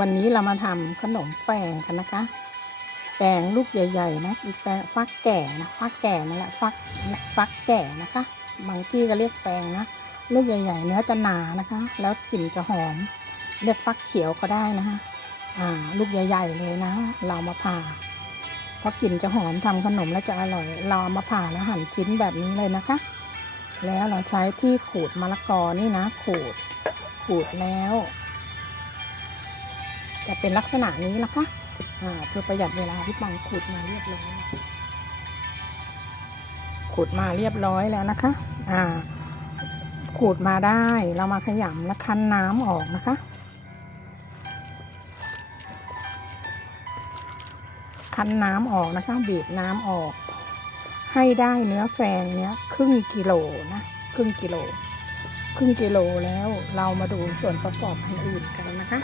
วันนี้เรามาทำขนมแฟงกันนะคะแฟงลูกใหญ่ๆนะอีแฟงฟักแก่นะฟักแก่นั่นแหละฟักฟักแก่นะคะ บางที่ก็เรียกแฟงนะ ลูกใหญ่ ๆ เนื้อจะหนานะคะ แล้วกลิ่นจะหอม เรียกฟักเขียวก็ได้นะคะอ่าลูกใหญ่ ๆ เลยนะ เรามาผ่า เพราะกลิ่นจะหอมทำขนมแล้วจะอร่อย เราเอามาผ่าแล้วหั่นชิ้นแบบนี้เลยนะคะ แล้วเราใช้ที่ขูดมะละกอนี่นะ ขูด ขูดแล้ว จะเป็นลักษณะนี้นะคะเพื่อประหยัดเวลาพี่ปองขูดมาเรียบร้อยขูดมาเรียบร้อยแล้วนะคะ อ่า ขูดมาได้ เรามาขยำและคั้นน้ำออกนะคะ คั้นน้ำออกนะคะ บีบน้ำออก ให้ได้เนื้อแฟงเนี้ยครึ่งกิโลนะ ครึ่งกิโล ครึ่งกิโลแล้วเรามาดูส่วนประกอบอันอื่นกันนะคะ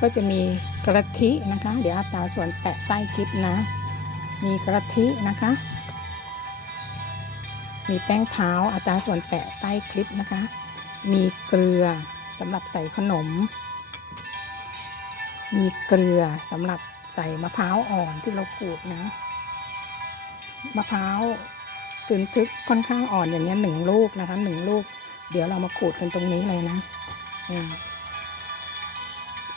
ก็จะมีกระทินะคะ เดี๋ยวอัตราส่วนแปะใต้คลิปนะ มีกระทินะคะ มีแป้งเท้าอัตราส่วนแปะใต้คลิปนะคะ มีเกลือสำหรับใส่ขนม มีเกลือสำหรับใส่มะพร้าวอ่อนที่เราขูดนะ มะพร้าวตึนทึกค่อนข้างอ่อนอย่างเงี้ยหนึ่งลูกนะคะหนึ่งลูก เดี๋ยวเรามาขูดกันตรงนี้เลยนะ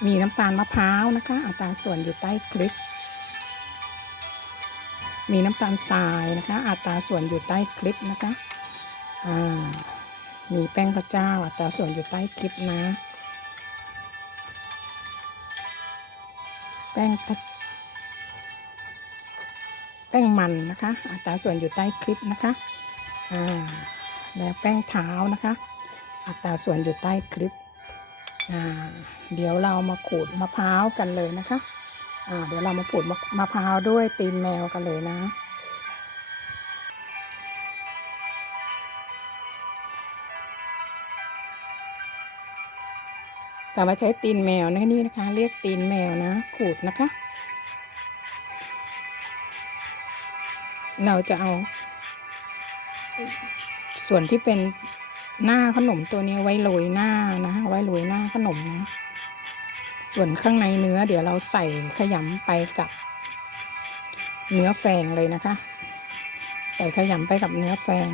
มีน้ำตาลมะพร้าวนะคะ อัตราส่วนอยู่ใต้คลิป มีน้ำตาลทรายนะคะ อัตราส่วนอยู่ใต้คลิปนะคะมีแป้งข้าวเจ้า อัตราส่วนอยู่ใต้คลิปนะ แป้งแป้งมันนะคะ อัตราส่วนอยู่ใต้คลิปนะคะแล้วแป้งเท้านะคะ อัตราส่วนอยู่ใต้คลิป เดี๋ยวเรามาขูดมะพร้าวกันเลยนะคะเดี๋ยวเรามาขูดมะมะพร้าวด้วยตีนแมวกันเลยนะเรามาใช้ตีนแมวนะนี่นะคะ เรียกตีนแมวนะ ขูดนะคะ เราจะเอา ส่วนที่เป็น หน้าขนมตัวนี้ไว้โรยหน้านะไว้โรยหน้าขนมนะส่วนข้างในเนื้อ เดี๋ยวเราใส่ขยำไปกับเนื้อแฝงเลยนะคะ ใส่ขยำไปกับเนื้อแฝง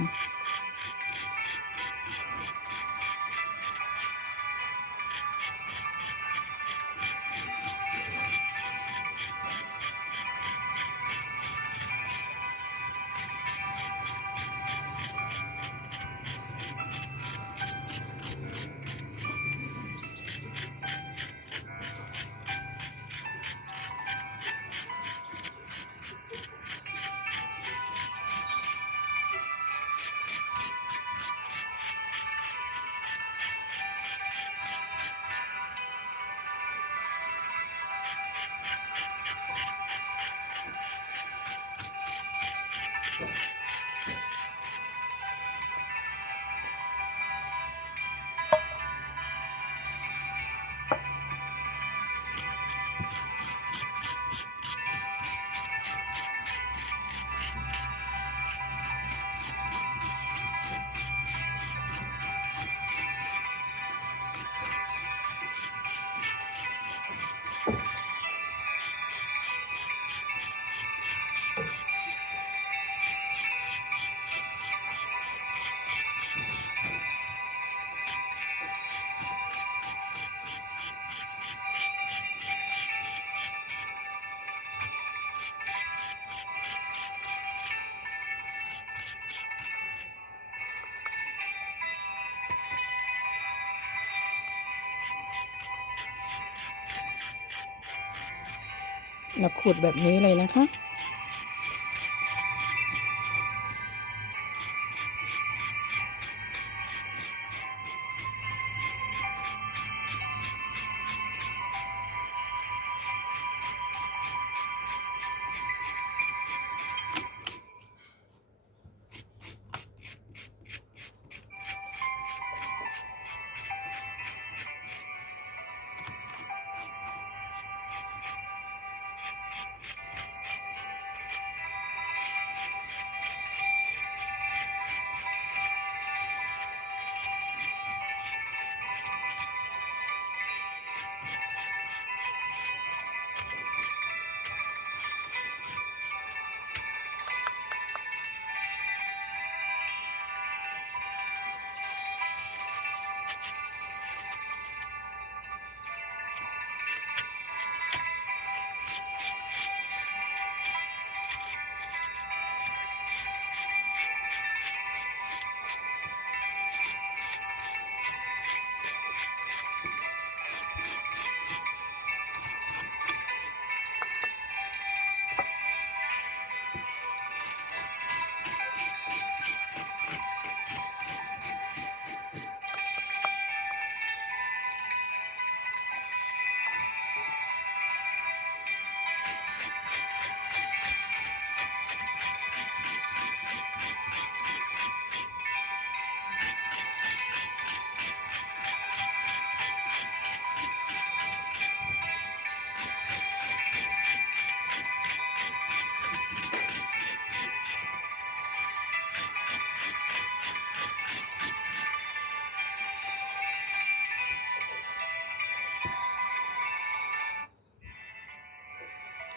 เราขูดแบบนี้เลยนะคะ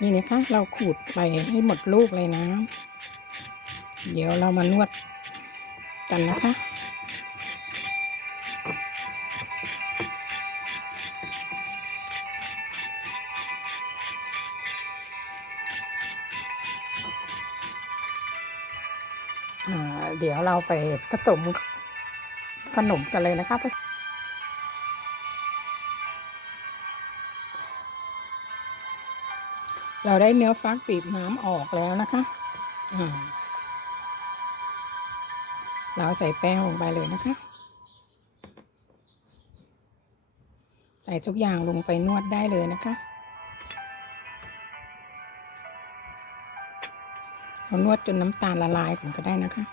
นี่นะคะเราขูดไปให้หมดลูกเลยนะ เดี๋ยวเรามานวดกันนะคะเดี๋ยวเราไปผสมขนมกันเลยนะคะ เราได้เนื้อฟักบีบน้ำออกแล้วนะคะเราใส่แป้งลงไปเลยนะคะ ใส่ทุกอย่างลงไปนวดได้เลยนะคะเรานวดจนน้ำตาลละลายก่อนก็ได้นะคะ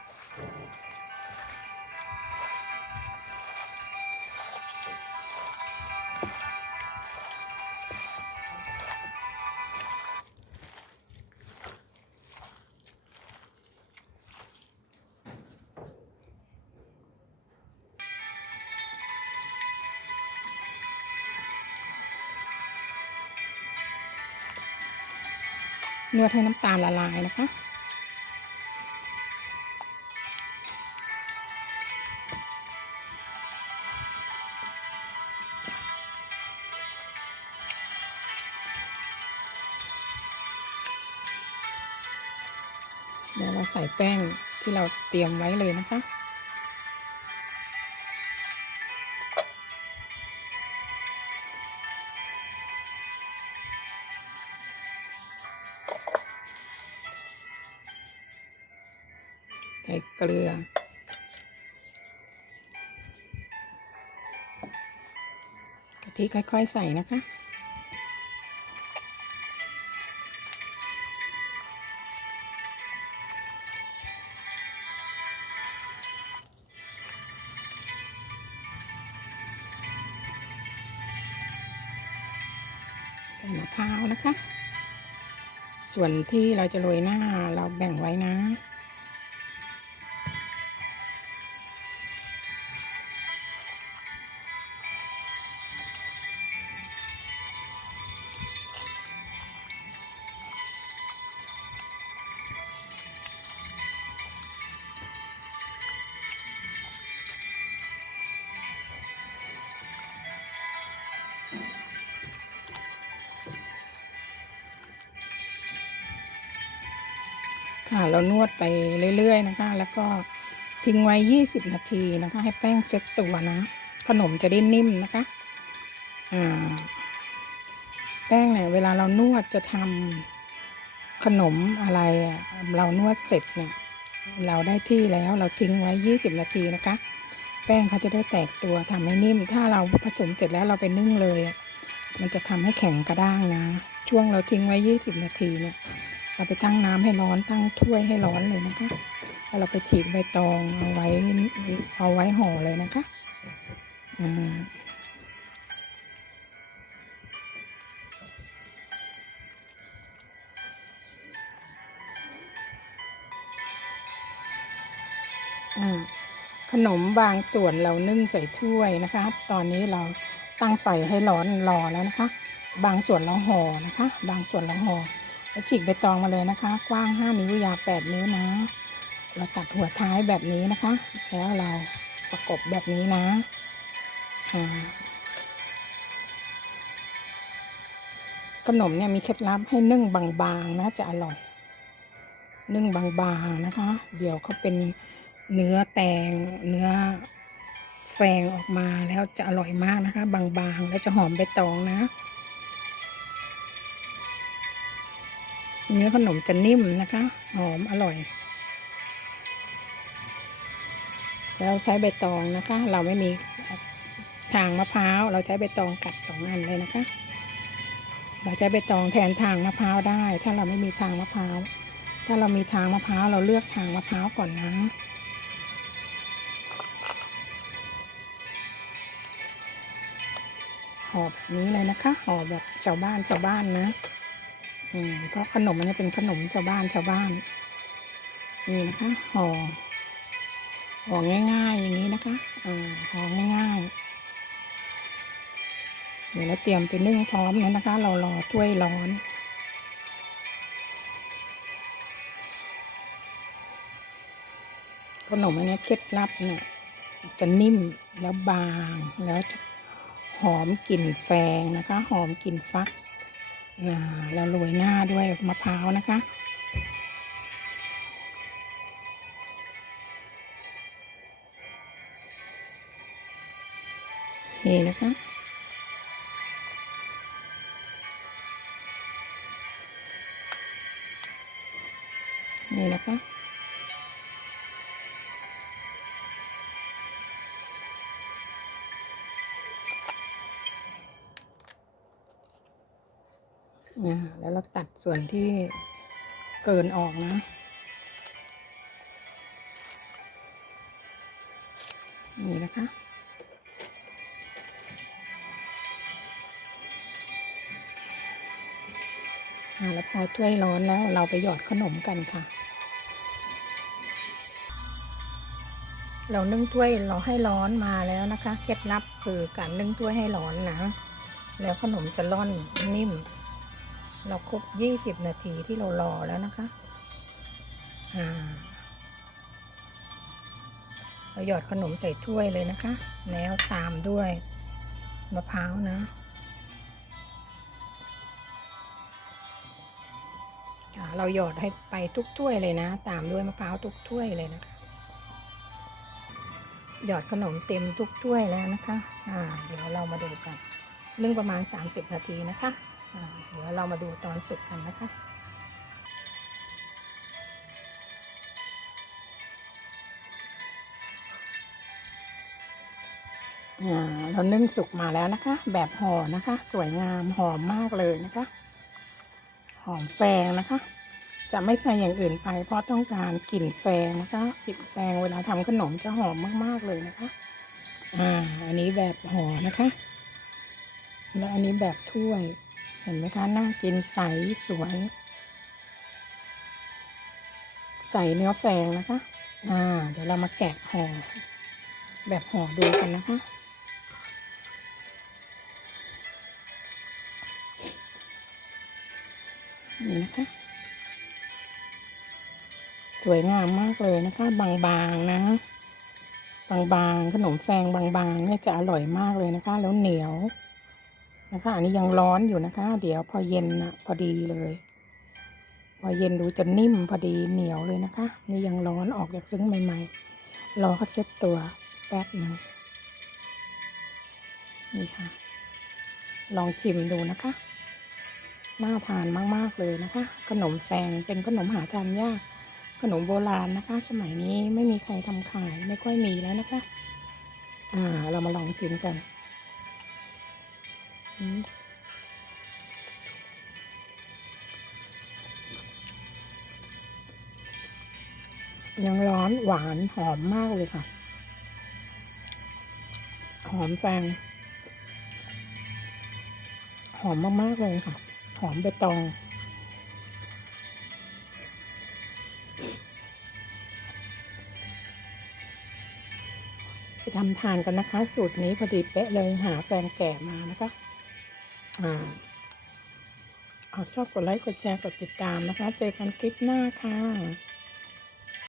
นวดให้น้ำตาลละลายนะคะ เดี๋ยวเราใส่แป้งที่เราเตรียมไว้เลยนะคะ ใส่เกลือ กะทิค่อยๆใส่นะคะใส่มะพร้าวนะคะ ส่วนที่เราจะโรยหน้าเราแบ่งไว้นะ เรานวดไปเรื่อยๆนะคะ แล้วก็ทิ้งไว้ 20 นาทีนะคะ ให้แป้งเซ็ตตัวนะ ขนมจะได้นิ่มนะคะอ่าแป้งเนี่ยเวลาเรานวดจะทำขนมอะไรเรานวดเสร็จเนี่ยเราได้ที่แล้วเราทิ้งไว้ 20 นาทีนะคะ แป้งเขาจะได้แตกตัวทำให้นิ่ม ถ้าเราผสมเสร็จแล้วเราไปนึ่งเลย มันจะทำให้แข็งกระด้างนะ ช่วงเราทิ้งไว้ 20 นาทีเนี่ย เราไปตั้งน้ำให้ร้อนตั้งถ้วยให้ร้อนเลยนะคะแล้วเราไปฉีกใบตองเอาไว้เอาไว้ห่อเลยนะคะอ่าอ่าขนมบางส่วนเรานึ่งใส่ถ้วยนะคะ ตอนนี้เราตั้งไฟให้ร้อนรอแล้วนะคะ บางส่วนเราห่อนะคะ บางส่วนเราห่อ แล้วฉีกใบตองมาเลยนะคะ กว้าง 5 นิ้วยาว8นิ้วนะ เราตัดหัวท้ายแบบนี้นะคะ แล้วเราประกบแบบนี้นะขนมเนี่ยมีเคล็ดลับให้นึ่งบางๆนะจะอร่อย นึ่งบางๆนะคะ เดี๋ยวเขาเป็นเนื้อแตงเนื้อแฟงออกมาแล้วจะอร่อยมากนะคะ บางๆ แล้วจะหอมใบตองนะ เนื้อขนมจะนิ่มนะคะ หอมอร่อยแล้วใช้ใบตองนะคะ เราไม่มีทางมะพร้าว เราใช้ใบตองกัดสองอันเลยนะคะ เราใช้ใบตองแทนทางมะพร้าวได้ ถ้าเราไม่มีทางมะพร้าว ถ้าเรามีทางมะพร้าวเราเลือกทางมะพร้าวก่อนนะห่อแบบนี้เลยนะคะห่อแบบชาวบ้านชาวบ้านนะ เพราะขนมมันเป็นขนมชาวบ้านชาวบ้าน นี่นะคะห่อห่อง่าย ๆ อย่างนี้นะคะอ่าห่อง่ายๆเดี๋ยวเราเตรียมไปนึ่งพร้อมแล้วนะคะ เรารอถ้วยร้อนขนมอันนี้เคล็ดลับเนี่ยจะนิ่มแล้วบางแล้วหอมกลิ่นแฟงนะคะ หอมกลิ่นฟัก แล้วโรยหน้าด้วยมะพร้าวนะคะ นี่นะคะนี่นะคะ ส่วนที่เกินออกนะนี่นะคะอ่าแล้วพอถ้วยร้อนแล้วเราไปหยอดขนมกันค่ะ เรานึ่งถ้วยเราให้ร้อนมาแล้วนะคะ เคล็ดลับคือการนึ่งถ้วยให้ร้อนนะ แล้วขนมจะร่อนนิ่ม เราครบยี่สิบนาทีที่เรารอแล้วนะคะ อ่า เราหยอดขนมใส่ถ้วยเลยนะคะ แล้วตามด้วยมะพร้าวนะเราหยอดให้ไปทุกถ้วยเลยนะ ตามด้วยมะพร้าวทุกถ้วยเลยนะคะ หยอดขนมเต็มทุกถ้วยแล้วนะคะ อ่า เดี๋ยวเรามาดูกันนึ่งประมาณ 30 นาทีนะคะ เดี๋ยวเรามาดูตอนสุกกันนะคะเรานึ่งสุกมาแล้วนะคะ แบบห่อนะคะ สวยงามหอมมากเลยนะคะ หอมแฟงนะคะ จะไม่ใส่อย่างอื่นไป เพราะต้องการกลิ่นแฟงนะคะกลิ่นแฟงเวลาทำขนมจะหอมมากๆเลยนะคะ อ่า อันนี้แบบห่อนะคะ แล้วอันนี้แบบถ้วย เห็นไหมคะน่ากินใสสวย ใสเนื้อแฟงนะคะ อ่า เดี๋ยวเรามาแกะห่อแบบห่อดูกันนะคะนี่นะคะ สวยงามมากเลยนะคะ บางๆนะ บางๆ ขนมแฟงบางๆเนี่ยจะอร่อยมากเลยนะคะ แล้วเหนียว นะคะ อันนี้ยังร้อนอยู่นะคะ เดี๋ยวพอเย็นนะพอดีเลย พอเย็นดูจะนิ่มพอดีเหนียวเลยนะคะ นี่ยังร้อนออกจากซึ้งใหม่ ๆ รอเขาเซ็ตตัวแป๊บหนึ่งนี่ค่ะ ลองชิมดูนะคะ น่าทานมากๆเลยนะคะ ขนมแฟงเป็นขนมหาทานยาก ขนมโบราณนะคะ สมัยนี้ไม่มีใครทำขายไม่ค่อยมีแล้วนะคะ อ่า เรามาลองชิมกัน ยังร้อนหวานหอมมากเลยค่ะ หอมแฟงหอมมากๆเลยค่ะ หอมใบตองไปทำทานกันนะคะ สูตรนี้พอดีเป๊ะเลยหาแฟนแก่มานะคะ อ่าเอาชอบกดไลค์กดแชร์กดติดตามนะคะ เจอกันคลิปหน้าค่ะ